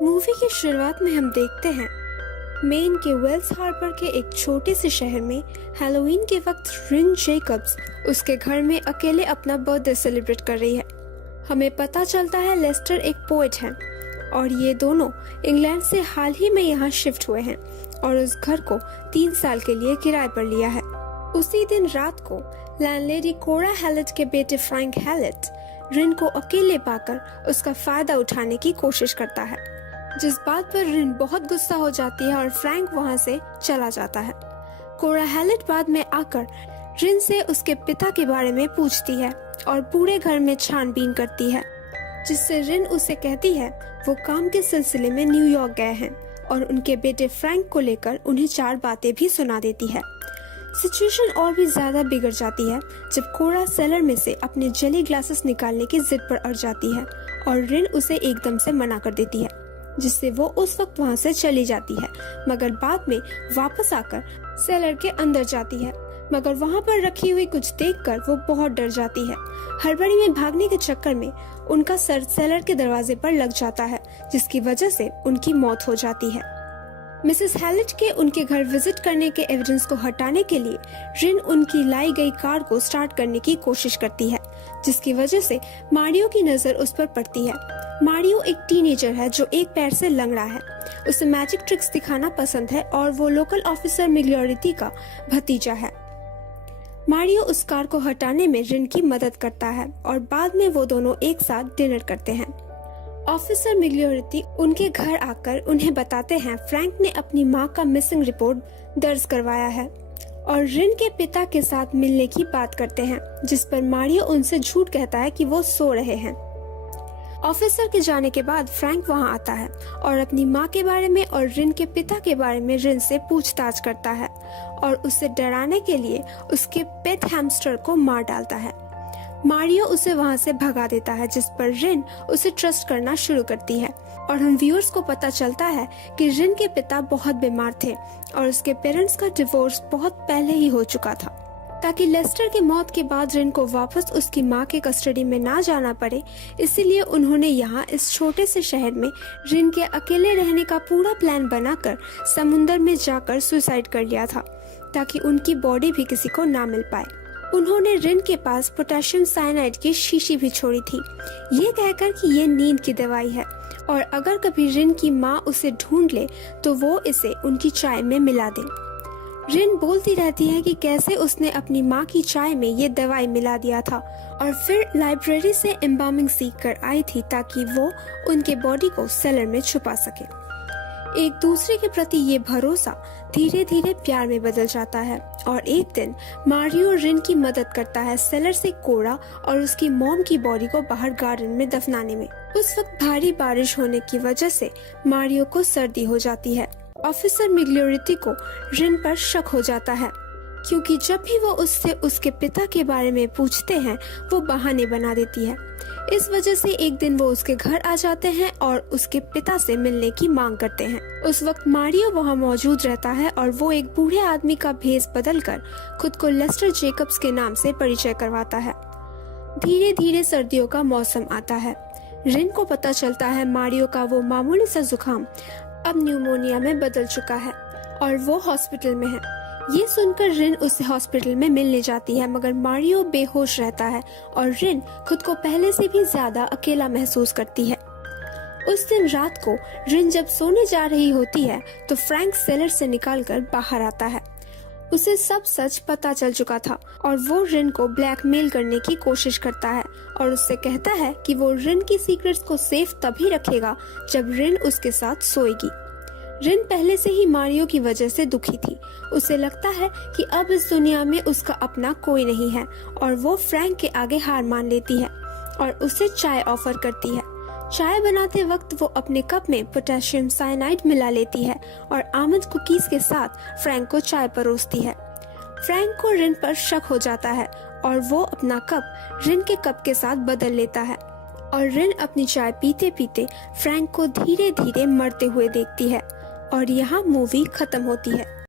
Movie की शुरुआत में हम देखते हैं मेन के वेल्स हार्बर के एक छोटे से शहर में हैलोवीन के वक्त रिन जेकब्स उसके घर में अकेले अपना बर्थडे सेलिब्रेट कर रही है। हमें पता चलता है लेस्टर एक पोएट है और ये दोनों इंग्लैंड से हाल ही में यहाँ शिफ्ट हुए हैं और उस घर को 3 साल के लिए किराए पर लिया है। उसी दिन रात को लैंडलेडी कोरा हैलेट के बेटे फ्रैंक हैलेट रिन को अकेले पाकर उसका फायदा उठाने की कोशिश करता है, जिस बात पर रिन बहुत गुस्सा हो जाती है और फ्रैंक वहां से चला जाता है। कोरा हैलेट बाद में आकर रिन से उसके पिता के बारे में पूछती है और पूरे घर में छानबीन करती है, जिससे रिन उसे कहती है वो काम के सिलसिले में न्यूयॉर्क गए हैं और उनके बेटे फ्रैंक को लेकर उन्हें 4 बातें भी सुना देती है। सिचुएशन और भी ज्यादा बिगड़ जाती है जब कोरा सेलर में से अपने जेली ग्लासेस निकालने की जिद पर अड़ जाती है और रिन उसे एकदम से मना कर देती है, जिससे वो उस वक्त वहां से चली जाती है, मगर बाद में वापस आकर सेलर के अंदर जाती है। मगर वहां पर रखी हुई कुछ देखकर वो बहुत डर जाती है। हड़बड़ी में भागने के चक्कर में उनका सर सेलर के दरवाजे पर लग जाता है, जिसकी वजह से उनकी मौत हो जाती है। मिसेस हैलेट के उनके घर विजिट करने के एविडेंस को हटाने के लिए रिन उनकी लाई गई कार को स्टार्ट करने की कोशिश करती है, जिसकी वजह से मारियो की नजर उस पर पड़ती है। मारियो एक टीनेजर है जो एक पैर से लंगड़ा है। उसे मैजिक ट्रिक्स दिखाना पसंद है और वो लोकल ऑफिसर मिग्लोरिटी का भतीजा है। मारियो उस कार को हटाने में रिन की मदद करता है और बाद में वो दोनों एक साथ डिनर करते हैं। ऑफिसर मिग्लोरिटी उनके घर आकर उन्हें बताते हैं फ्रैंक ने अपनी मां का मिसिंग रिपोर्ट दर्ज करवाया है और रिन के पिता के साथ मिलने की बात करते हैं, जिस पर मारियो उनसे झूठ कहता है कि वो सो रहे हैं। ऑफिसर के जाने के बाद फ्रैंक वहां आता है और अपनी मां के बारे में और रिन के पिता के बारे में रिन से पूछताछ करता है और उसे डराने के लिए उसके पेट हैमस्टर को मार डालता है। मारियो उसे वहां से भगा देता है, जिस पर रिन उसे ट्रस्ट करना शुरू करती है और हम व्यूअर्स को पता चलता है कि रिन के पिता बहुत बीमार थे और उसके पेरेंट्स का डिवोर्स बहुत पहले ही हो चुका था। ताकि लेस्टर की मौत के बाद रिन को वापस उसकी मां के कस्टडी में ना जाना पड़े, इसीलिए उन्होंने यहाँ इस छोटे से शहर में रिन के अकेले रहने का पूरा प्लान बनाकर समुंदर में जाकर सुसाइड कर लिया था, ताकि उनकी बॉडी भी किसी को ना मिल पाए। उन्होंने रिन के पास पोटेशियम साइनाइड की शीशी भी छोड़ी थी, ये कहकर कि ये नींद की दवाई है और अगर कभी रिन की माँ उसे ढूंढ ले तो वो इसे उनकी चाय में मिला दे। रिन बोलती रहती है कि कैसे उसने अपनी माँ की चाय में ये दवाई मिला दिया था और फिर लाइब्रेरी से एम्बामिंग सीख कर आई थी ताकि वो उनके बॉडी को सेलर में छुपा सके। एक दूसरे के प्रति ये भरोसा धीरे धीरे प्यार में बदल जाता है और एक दिन मारियो रिन की मदद करता है सेलर से कोरा और उसकी मॉम की बॉडी को बाहर गार्डन में दफनाने में। उस वक्त भारी बारिश होने की वजह से मारियो को सर्दी हो जाती है। ऑफिसर मिग्लोरिटी को रिन पर शक हो जाता है, क्योंकि जब भी वो उससे उसके पिता के बारे में पूछते हैं वो बहाने बना देती है। इस वजह से एक दिन वो उसके घर आ जाते हैं और उसके पिता से मिलने की मांग करते हैं। उस वक्त मारियो वहाँ मौजूद रहता है और वो एक बूढ़े आदमी का भेष बदलकर खुद को लेस्टर जेकब्स के नाम से परिचय करवाता है। धीरे धीरे सर्दियों का मौसम आता है। रिन को पता चलता है मारियो का वो मामूली सा जुकाम अब न्यूमोनिया में बदल चुका है और वो हॉस्पिटल में है। ये सुनकर रिन उसे हॉस्पिटल में मिलने जाती है, मगर मारियो बेहोश रहता है और रिन खुद को पहले से भी ज्यादा अकेला महसूस करती है। उस दिन रात को रिन जब सोने जा रही होती है तो फ्रैंक सेलर से निकालकर बाहर आता है। उसे सब सच पता चल चुका था और वो रिन को ब्लैकमेल करने की कोशिश करता है और उससे कहता है कि वो रिन की सीक्रेट्स को सेफ तभी रखेगा जब रिन उसके साथ सोएगी। रिन पहले से ही मारियो की वजह से दुखी थी। उसे लगता है कि अब इस दुनिया में उसका अपना कोई नहीं है और वो फ्रैंक के आगे हार मान लेती है और उसे चाय ऑफर करती है। चाय बनाते वक्त वो अपने कप में पोटेशियम साइनाइड मिला लेती है और आमंड कुकीज के साथ फ्रैंक को चाय परोसती है। फ्रैंक को रिन पर शक हो जाता है और वो अपना कप रिन के कप के साथ बदल लेता है और रिन अपनी चाय पीते पीते फ्रैंक को धीरे धीरे मरते हुए देखती है और यहाँ मूवी खत्म होती है।